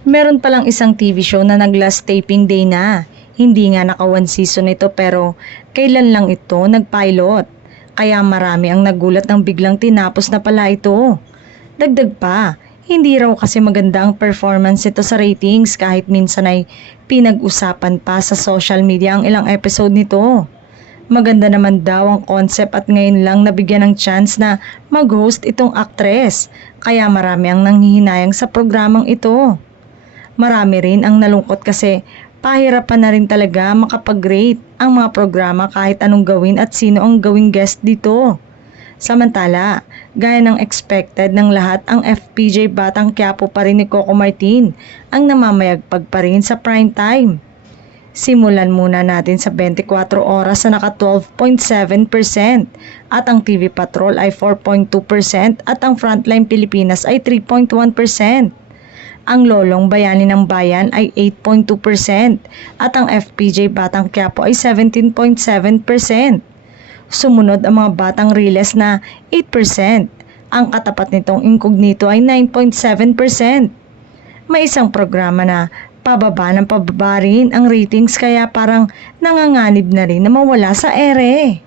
Meron palang isang TV show na nag-last taping day na. Hindi nga naka one season ito pero kailan lang ito nag-pilot. Kaya marami ang nagulat nang biglang tinapos na pala ito. Dagdag pa, hindi raw kasi maganda ang performance ito sa ratings kahit minsan ay pinag-usapan pa sa social media ang ilang episode nito. Maganda naman daw ang concept at ngayon lang nabigyan ng chance na mag-host itong actress. Kaya marami ang nanghihinayang sa programang ito. Marami rin ang nalungkot kasi pahirapan na rin talaga makapag-rate ang mga programa kahit anong gawin at sino ang gawing guest dito. Samantala, gaya ng expected ng lahat, ang FPJ Batang Quiapo pa rin ni Coco Martin ang namamayagpag pa rin sa prime time. Simulan muna natin sa 24 oras na naka 12.7% at ang TV Patrol ay 4.2% at ang Frontline Pilipinas ay 3.1%. Ang Lolong Bayani ng Bayan ay 8.2% at ang FPJ Batang Quiapo ay 17.7%. Sumunod ang mga Batang Riles na 8%. Ang katapat nitong Incognito ay 9.7%. May isang programa na pababa ng pababa rin ang ratings kaya parang nanganganib na rin na mawala sa ere.